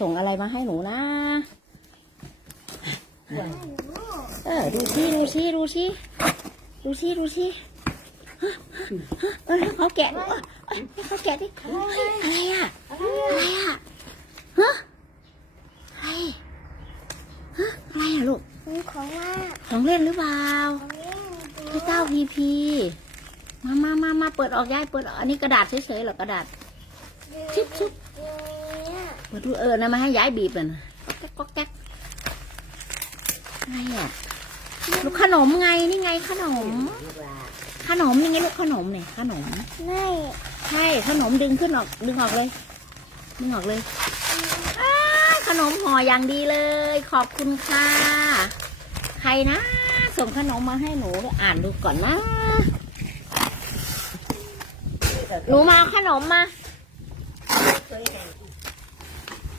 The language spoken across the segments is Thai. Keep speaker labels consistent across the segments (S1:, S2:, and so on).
S1: ส่งอะไรมาให้หนูนะ เออ ดูสิดูสิดูสิดูสิดูสิเออเขาแกะเอ้ยเขาแกะดิอะไรอะ อะไรอะฮะอะไรฮะอะไรอะลูก
S2: ของว่า
S1: ของเล่นหรือเปล่า
S2: ของเล่นดู
S1: พี่เต้าพีพีมามามามาเปิดออกยายเปิดออกอันนี้กระดาษเฉยๆหรอกระดาษ ชุบชุบ
S2: เนี่ย
S1: เปิดดูเออนะมาให้ยายบีบเลยนะก๊อกแก๊กก๊อกแก๊กอะไรอะลูกขนมไงนี่ไงขนม ขนมนี่ไงลูกขนมเนี่ยขนม
S2: ไม่
S1: ใช่ขนมดึงขึ้นออกดึงออกเลยดึงออกเลยอ้าขนมห่ออย่างดีเลย ขอบคุณค่ะ ใครนะ ส่งขนมมาให้หนูอ่านดูก่อนนะหนูมาเอาขนมมา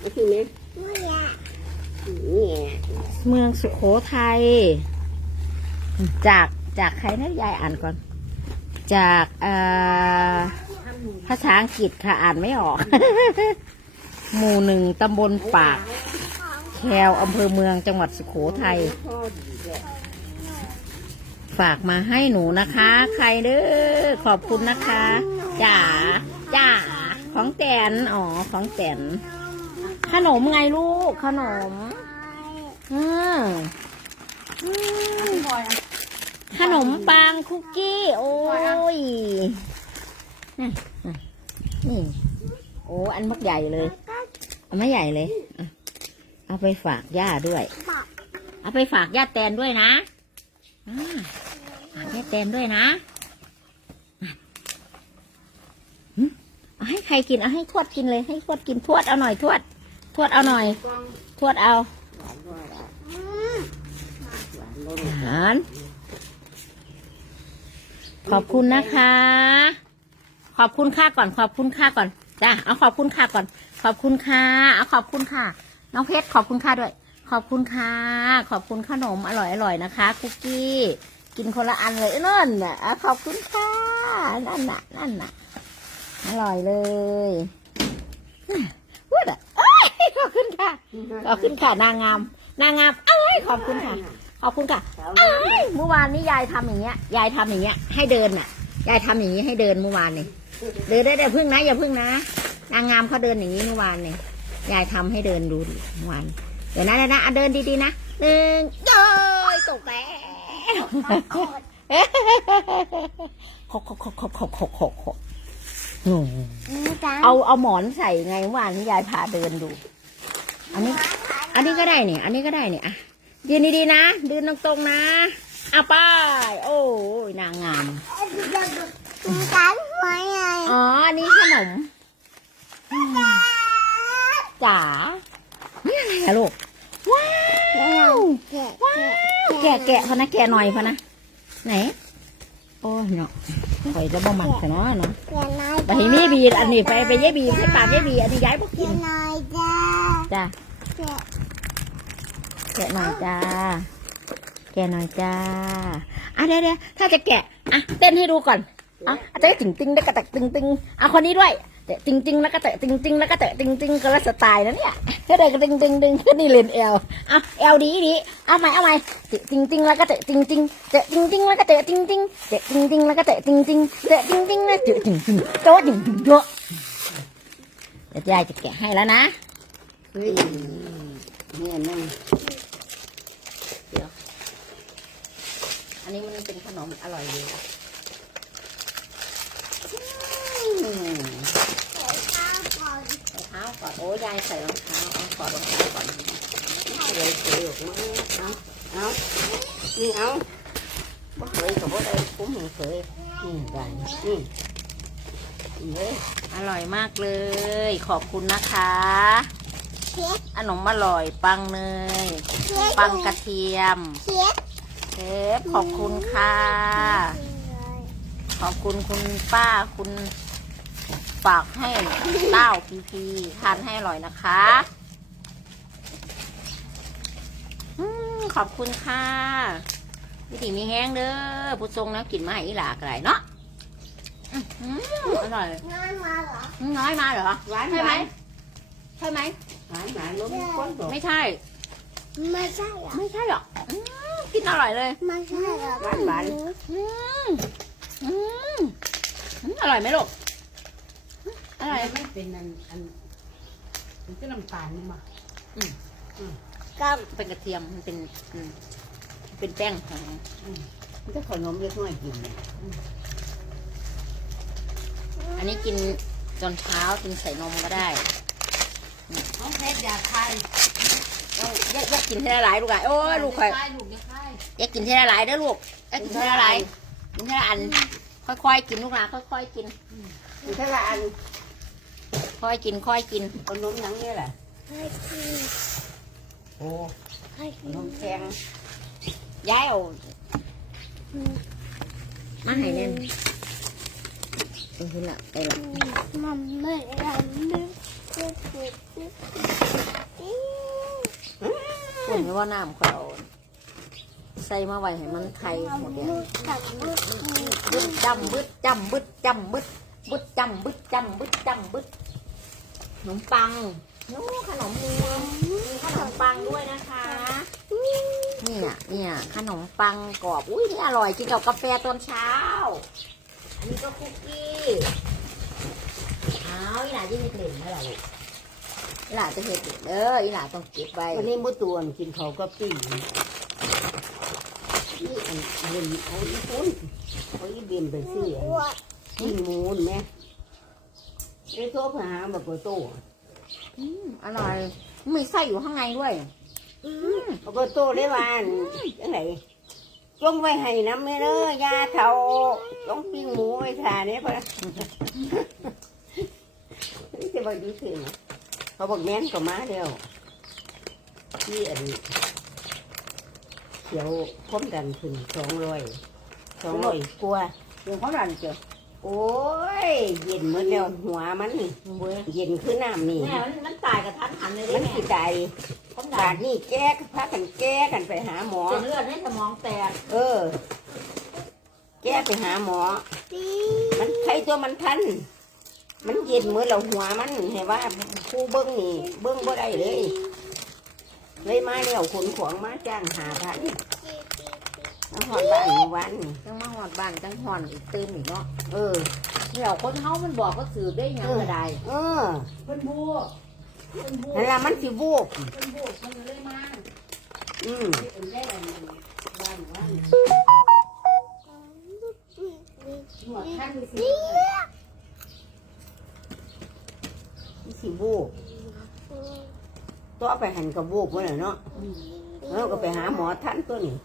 S3: นี่คือเนี้ย
S2: ไม่อยาก
S3: นี่
S1: เมืองสุโขทัยจากจากใครนะยายอ่านก่อน จากอ่อภาษาอังกฤษค่ะอ่านไม่ออก หมู่หนึ่งตำบลปาก แควอำเภอเมืองจังหวัดสุโขทัยฝากมาให้หนูนะคะ ใครเด้อขอบคุณนะคะจ๋าจ๋าของแตนอ๋อของแตน ขนมไงลูก ขนมอืมอืมขนมปังคุกกี้ โอ้ยนี่นี่โอ้อันมักใหญ่เลยเอาไม่ใหญ่เลยอะเอาไปฝากย่าด้วย เอาไปฝากย่าแตนด้วยนะอ่าฝากย่าแตนด้วยนะอะหึเอาให้ใครกินเอาให้ทวดกินเลยให้ทวดกินทวดเอาหน่อยทวด ทวดเอาหน่อย ทวดเอา
S2: อา
S1: หาร ขอบคุณนะคะ ขอบคุณค่าก่อน ขอบคุณค่าก่อนจ้ะเอาขอบคุณค่าก่อน ขอบคุณค่ะเอาขอบคุณค่ะ น้องเพชรขอบคุณค่าด้วย ขอบคุณค่ะ ขอบคุณขนมอร่อยอร่อยนะคะ คุกกี้ กินคนละอันเลยนั่นน่ะอะขอบคุณค่ะนั่นน่ะนั่นน่ะอร่อยเลยพูดอะ อ้ยขอบคุณค่ะขอบคุณค่ะนางงาม นางงามเอ้ยขอบคุณค่ะขอบคุณค่ะเอ้ยเมื่อวานนี้ยายทำอย่างเงี้ย ยายทำอย่างเงี้ย ให้เดินน่ะ ยายทำอย่างนี้ให้เดินเมื่อวานนี่เดินได้แต่พึ่งนะอย่าพึ่งนะนางงามเขาเดินอย่างนี้เมื่อวานนี่ยายทำให้เดินดูดิเมื่อวานเดี๋ยวนะเดี๋ยวนะอะเดินดีๆนะหนึ่งโย้ยตกแล้วขกขกขกขกขกขกขกขกโอ้
S2: นี่จ้า
S1: เอาเอาหมอนใส่ไงเมื่อวานนี้ยายพาเดินดู อันนี้ อันนี้ก็ได้เนี่ย อันนี้ก็ได้เนี่ยอะยืนดีๆนะยืนตรงๆนะอะไป้ายโอ้ยนางงาม
S2: มีการหัวใหญ่
S1: อ๋ออันนี้ขนมอืมจ๋านี่อะไรอะลูกว้าว
S2: แกะ
S1: ว้าวแกะแกะพอนะแกะหน่อยพอนะไหนโอ้ยเนาะข่อยจะบ่มันซะเนาะเนาะ
S2: แกะน้อย
S1: ไปให้มีบีอันนี้ไปไปเย่บีให้ปากเย่บีอันนี้ย้ายบ่
S2: แกะ
S1: กิน
S2: น้อย จ้าแกะ
S1: แกะหน่อยจ้า แกะหน่อยจ้า อะเดี๋ยวเดี๋ยวถ้าจะแกะ อะเต้นให้ดูก่อน อะอาจจะติ่งติงได้วกระแตกติงติงอะคนนี้ด้วยเตะติงติงแล้วก็เตะติงติงแล้วก็เตะติงติงก็ละสไตล์นะเนี่ยแค่ใดก็ติงติงติงแค่นี้เล่นเอลอะเอลดีดีเอาใหม่เอาใหม่เตะติงติงแล้วก็เตะติงติงเตะติงติงแล้วก็เตะติงติงเตะติงติงแล้วก็เตะติงติงเตะติงติงแล้วเตะติงติงโจ๊ะติงติงโจ๊ะเดี๋ยวยายจะแกะให้แล้วนะ
S3: เฮ้ยเนี่ยนั่ง
S1: อันนี้มันเป็นขนมอร่อยดี
S3: อืม
S2: แกะข้าวก่อน
S1: รองเท้าก่อน โอ้ยายใส่รองเท้าเอาขอรองเท้าก่อน
S3: เลยเสือออกมาเอาเอานี่เอา
S1: บ่เคยกับบ่ได้คุ้มหนึ่งเคย
S3: อืมได้อืม
S1: เฮ้ยอร่อยมากเลย ขอบคุณนะคะ ขนมอร่อยปังเนย
S2: เค้ก
S1: ปังกระเทียม
S2: เค้ก
S1: เชฟขอบคุณค่ะ ขอบคุณคุณป้าคุณฝากให้เต้าพีพีทานให้อร่อยนะคะอืมขอบคุณค่ะวิธีมีแห้งเด้อผู้ทรงแล้วกินมาให้อีหลากไรเนาะอื้อหืออร่อย
S2: น้อยมาเหรอ
S1: น้อยมาเหรอ
S3: หวาน
S1: ใช่ไหม
S3: หวาน
S1: ใช่ไหม
S3: หานหานล้มก้นดอก
S1: ไม่ใช่
S2: ไม่ใช่หรอ
S1: ไม่ใช่หรอกอืมกินอร่อยเลย
S2: ไม่ใช่หรอ
S3: หวานหวาน
S1: อืมอืมอืมอร่อยไหมลูกอร่อย
S3: ไม่เป็นอันอันมันก็น้ำตาลนี่มา
S2: กับ
S1: เป็นกระเทียมมันเป็นอืมเป็นแป้งของ
S3: มันก็ขนมเล็กน้อยกินเนี่ย
S1: อันนี้กินตอนเช้ากินใส่นมก็ได้
S3: น้องเพชรอยากทาย
S1: เอาแยกแยกกินทีละหลายลูกอะโอ้ยลูกค่อย
S3: ลูกอยากทาย
S1: แยกกินทีละหลายเด้อลูกแยกกินทีละหลายกินทีละอัน ค่อยๆกินลูกนะค่อยๆกิน
S3: มันถ้าละอัน
S1: ค่อยกินค่อยกิน
S3: ขนมหยังนี่แหละ
S2: ให้กิน
S3: โอ้
S2: ให้
S3: ข
S2: กิน
S3: นมแข็ง
S1: ย้ายเอามาให้เน่นเออละไปละ
S2: มันไม่ทำไม่ ไม่ไม่ไม่
S1: ว่าน้ำเขาใส่มาไว้ให้มันไข่หมดเนี่ยบึดจำบึดจำบึดจำบึดบึดจำบึดจำบึดจำบึดขนมปังนู้ขนมมีมีขนมปังด้วยนะคะ เนี่ยเนี่ยขนมปังกรอบ อุ้ยนี่อร่อยกินกับกาแฟตอนเช้า อันนี้ก็คุกกี้ เอาอีหลาจะเห็ดเหล่นไหมล่ะลูกอีหลาจะเห็ดเหล่นเด้ออีหลาต้องเก็บไว้
S3: วันนี้มื้อตวนกินเขาวก็ปิ้งนี่อันเห็นเอาอีปุ้นเอาอีเบียมไปซื้ออัน
S2: อ้วน
S3: ปิ้งหมูนแม่ไอ้โต๊ะหาแบบโต๊ะ
S1: อืมอร่อยมีไส้อยู่ข้างในด้วย
S2: อืม
S3: เอาโต๊ะได้วานยังไงจงไว้ให้น้ำแม่เด้อยาเทาจงปิ้งหมูไว้ทานเนี่ยพะนี่ จะบอกดีขึ้นนะเขาบอกแม่นก็มาเดียวที่อันนี้เขียวพ้มดันขึ้นสองร้อยสองร้อยกว่า
S1: เดี๋ยวเขาดันเจอ
S3: โอ้ยเย็นหมดแล้วหัวมันนี่
S1: เว้ย
S3: เย็นคือน้ำนี่
S1: แม่มันมันตายกับทันหันเลย
S3: มั
S1: เด้
S3: น
S1: แม่
S3: สิตาย
S1: เขา
S3: บา
S1: ดั
S3: ด
S1: น
S3: นี่แก้พากันแก้กันไปหาหมอ
S1: เส้นเลือดในสมองแตก
S3: เออ แก้ไปหาหมอ
S2: ปี
S3: มันใครตัวมันทัน มันเย็นเหมื่อนเราหัวมันเห็นว่าผู้เบิ้งนี่เบิ้งบ่ได้เลย เลยมาแล้วขนของมาจ้างหาพันมาหอดบ้านเมื่อวันนี่
S1: จังมาหอดบ้านจังหอนอีกตื่นอีกเนาะ
S3: เออ
S1: เดี๋ยวคนเฮามันบอกก็สืบได้หยังก็ได้
S3: เออ
S1: เพิ่นบูเพิ่นบู
S3: นั่นละมันสิวูบ
S1: เพิ่นบูเพิ่นเลยมา
S3: อืม
S1: เพิ่นได้อะไรบ้านบ้านหัวท่านดูสิ
S3: มัน สิวูบตัวไปหันกับวูบวะเนาะแล้วก็ไปหาหมอทันตัวนี้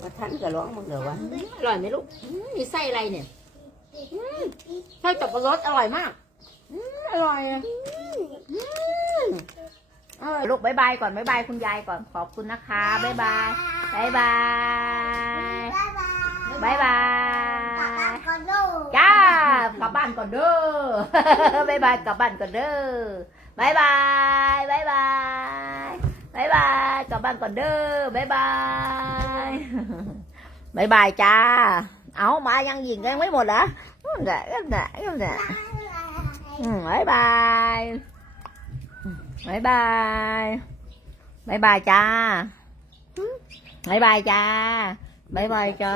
S3: ว่าทันก็ร้องมึงเดี๋ยววะ
S1: อร่อยไหมลูกอืมมีไส้อะไรเนี่ยอืมไส้จับปะรสอร่อยมากอืมอร่อยอะอืมอร่อยลูกบายบายก่อนบายบายคุณยายก่อนขอบคุณนะคะบายบายบายบาย
S2: บ๊ายบาย
S1: ลับบ้านก่อนเด้อบายบายกลับบ้านก่อนเด้อบายบายบายบายบายบายกลับบ้านก่อนเด้อบายบายบายบายจ้า เอามายังยิงกันไม่หมดเหรอนั่นแหละนั่นแหละนั่นแหละอืมบายบายบายบายบายบายจ้าบายบายจ้าบายบายจ้า